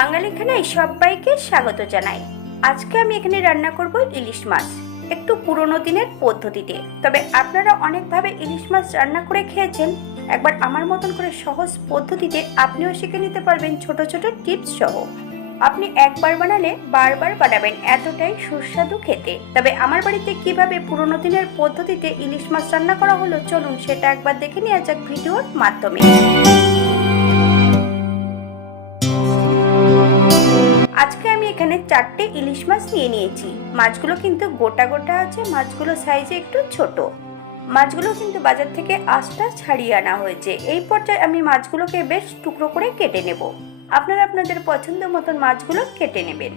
বাঙালি খানায় সবাইকে স্বাগত জানাই। আজকে আমি এখানে রান্না করব ইলিশ মাছ, একটু পুরনো দিনের পদ্ধতিতে। তবে আপনারা অনেকভাবে ইলিশ মাছ রান্না করে খেয়েছেন, একবার আমার মতন করে সহজ পদ্ধতিতে আপনিও শিখে নিতে পারবেন ছোট ছোট টিপস সহ। আপনি একবার বানালে বারবার বানাবেন এতটাই সুস্বাদু খেতে। তবে আমার বাড়িতে কীভাবে পুরনো দিনের পদ্ধতিতে ইলিশ মাছ রান্না করা হলো চলুন সেটা একবার দেখে নেওয়া যাক ভিডিওর মাধ্যমে। আজকে আমি এখানে চারটে ইলিশ মাছ নিয়ে নিয়েছি। মাছগুলো কিন্তু গোটা গোটা আছে, মাছগুলো সাইজে একটু ছোট। মাছগুলো কিন্তু বাজার থেকে আঁশটা ছাড়িয়ে আনা হয়েছে। এই পর্যায়ে আমি মাছগুলোকে বেশ টুকরো করে কেটে নেব। আপনারা আপনাদের পছন্দ মতন মাছগুলো কেটে নেবেন।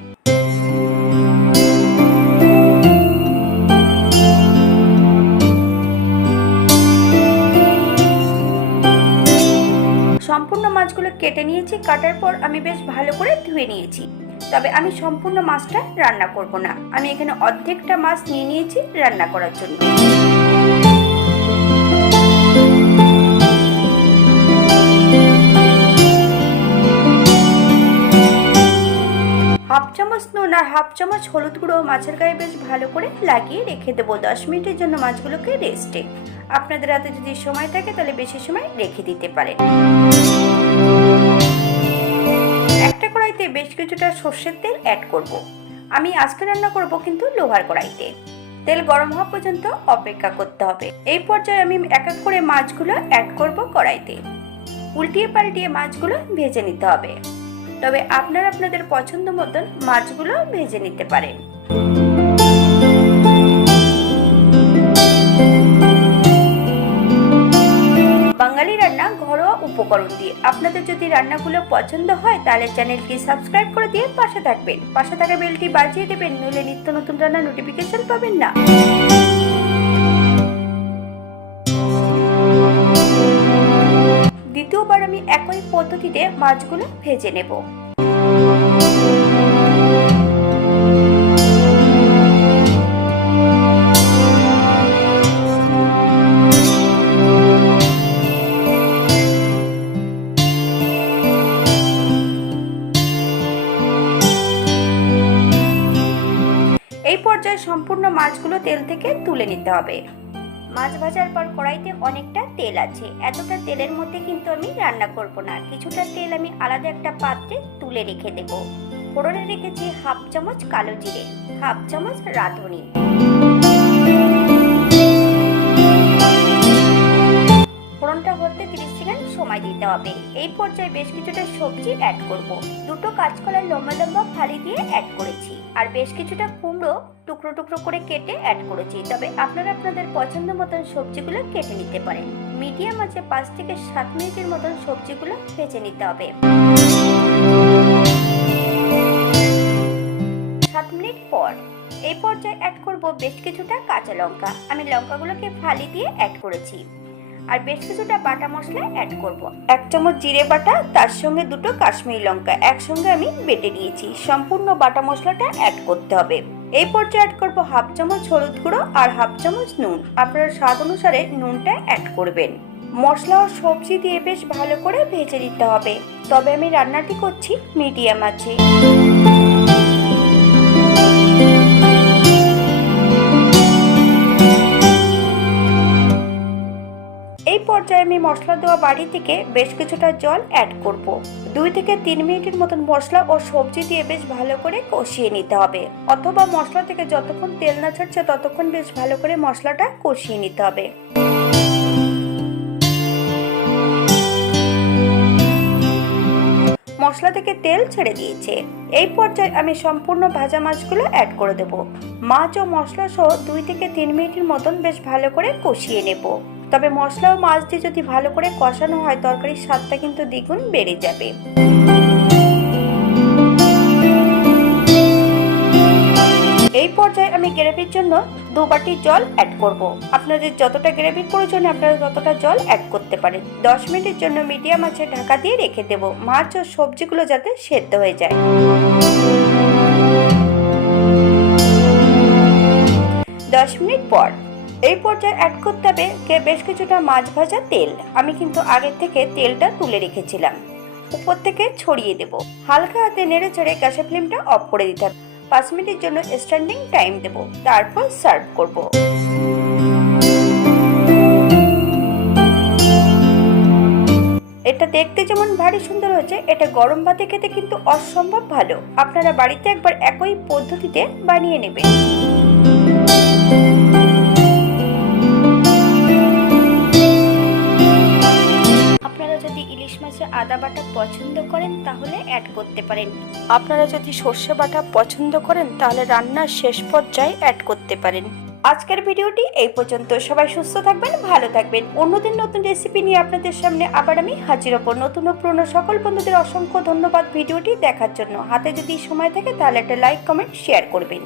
সম্পূর্ণ মাছগুলো কেটে নিয়েছি, কাটার পর আমি বেশ ভালো করে ধুয়ে নিয়েছি। তবে আমি সম্পূর্ণ মাছটা রান্না করব না। আমি এখানে অর্ধেকটা মাছ নিয়ে নিয়েছি রান্না করার জন্য। হাফ চামচ নুন আর হাফ চামচ হলুদ গুঁড়ো মাছের গায়ে বেশ ভালো করে লাগিয়ে রেখে দেবো দশ মিনিটের জন্য মাছগুলোকে রেস্টে। আপনাদের হাতে যদি সময় থাকে তাহলে বেশি সময় রেখে দিতে পারেন। একটা কড়াইতে বেশ কিছুটা সর্ষের তেল অ্যাড করব। আমি আজকে রান্না করব কিন্তু লোহার কড়াইতে। তেল গরম হওয়া পর্যন্ত অপেক্ষা করতে হবে। এই পর্যায়ে আমি এক এক করে মাছগুলো অ্যাড করব কড়াইতে। উল্টিয়ে পাল্টিয়ে মাছগুলো ভেজে নিতে হবে। তবে আপনারা আপনাদের পছন্দ মতন মাছগুলো ভেজে নিতে পারেন। উপকরণ দিয়ে। আপনাদের যদি রান্নাগুলো পছন্দ হয়, তাহলে চ্যানেলটি সাবস্ক্রাইব করে দিয়ে পাশে থাকবেন। পাশে থাকা বেলটি বাজিয়ে দেবেন, নইলে নিত্য নতুন রান্না নোটিফিকেশন পাবেন না। দ্বিতীয়বার আমি একই পদ্ধতিতে মাছগুলো ভেজে নেব। এই পর্যায়ে সম্পূর্ণ মাছগুলো তেল থেকে তুলে নিতে হবে। মাছ ভাজার পর কড়াইতে অনেকটা তেল আছে। এতটা তেলের মধ্যে কিন্তু আমি রান্না করব না। কিছুটা তেল আমি আলাদা একটা পাত্রে তুলে রেখে দেব। ফোড়নে রেখেছি হাফ চামচ কালো জিরে, হাফ চামচ রাঁধুনি। হতে তিরিশ সেকেন্ড সময় দিতে হবে। এই পর্যায়ে বেশ কিছুটা সবজি অ্যাড করব। দুটো কাঁচকলার লম্বা লম্বা ফালি দিয়ে অ্যাড করেছি। আর বেশ কিছুটা কুমড়ো টুকরো টুকরো করে কেটে অ্যাড করেছি। তবে আপনারা আপনাদের পছন্দ মতন সবজিগুলো কেটে নিতে পারেন। মিডিয়াম আছে পাঁচ থেকে সাত মিনিটের মতন সবজিগুলো ভেজে নিতে হবে। সাত মিনিট পর এই পর্যায়ে অ্যাড করব বেশ কিছুটা কাঁচা লঙ্কা। আমি লঙ্কাগুলোকে ফালি দিয়ে অ্যাড করেছি। আর বেশ কিছুটা বাটা মশলা অ্যাড করব। এক চামচ জিরে বাটা, তার সঙ্গে দুটো কাশ্মীরি লঙ্কা একসঙ্গে আমি বেটে নিয়েছি। সম্পূর্ণ বাটা মশলাটা অ্যাড করতে হবে। এই পর্যায়ে অ্যাড করব হাফ চামচ হলুদ গুঁড়ো আর হাফ চামচ নুন। আপনার স্বাদ অনুসারে নুনটা অ্যাড করবেন। মশলা ও সবজি দিয়ে বেশ ভালো করে ভেজে দিতে হবে। তবে আমি রান্নাটি করছি মিডিয়াম আছে পর্যায়ে আমি মশলা দেওয়া বাড়ি থেকে বেশ কিছুটা জল অ্যাড করব। দুই থেকে তিন মিনিটের মতন মশলা ও সবজি দিয়ে বেশ ভালো করে কষিয়ে নিতে হবে। অথবা মশলা থেকে যতক্ষণ তেল না ছাড়ছে ততক্ষণ বেশ ভালো করে মশলাটা কষিয়ে নিতে হবে। মশলা থেকে তেল ছেড়ে দিয়েছে। এই পর্যায়ে আমি সম্পূর্ণ ভাজা মাছগুলো অ্যাড করে দেব। মাছ ও মশলা সহ দুই থেকে তিন মিনিটের মতন বেশ ভালো করে কষিয়ে নেব। তবে মশলা ও মাছ দিয়ে যদি ভালো করে কষানো হয়, তরকারির স্বাদটা কিন্তু দ্বিগুণ বেড়ে যাবে। এই পর্যায়ে আমি গ্রেভির জন্য দু বাটি জল অ্যাড করব। আপনাদের যতটা গ্রেভির প্রয়োজন, আপনারা ততটা জল অ্যাড করতে পারেন। দশ মিনিটের জন্য মিডিয়াম আছে ঢাকা দিয়ে রেখে দেব। মাছ ও সবজিগুলো যাতে সেদ্ধ হয়ে যায়। দশ মিনিট পর এই পর্যায়ে অ্যাড করতে হবে কে বেশ কিছুটা মাছ ভাজা তেল। আমি কিন্তু আগের থেকে তেলটা তুলে রেখেছিলাম। উপর থেকে ছড়িয়ে দেব। হালকা হাতে নেড়ে চড়ে গ্যাসের ফ্লেমটা অফ করে দিতে হবে। পাঁচ মিনিটের জন্য স্ট্যান্ডিং টাইম দেব। তারপর সার্ভ করব। এটা দেখতে যেমন ভারী সুন্দর হয়েছে, এটা গরম ভাতে খেতে কিন্তু অসম্ভব ভালো। আপনারা বাড়িতে একবার একই পদ্ধতিতে বানিয়ে নেবেন। পছন্দ করেন তাহলে অ্যাড করতে পারেন। আপনারা যদি সর্ষে বাটা পছন্দ করেন তাহলে রান্নার শেষ পর্যায়ে অ্যাড করতে পারেন। আজকের ভিডিওটি এই পর্যন্ত। সবাই সুস্থ থাকবেন ভালো থাকবেন। অন্যদিন নতুন রেসিপি নিয়ে আপনাদের সামনে আবার আমি হাজির হব। নতুন ও পুরনো সকল বন্ধুদের অসংখ্য ধন্যবাদ ভিডিওটি দেখার জন্য। হাতে যদি সময় থাকে তাহলে একটা লাইক কমেন্ট শেয়ার করবেন।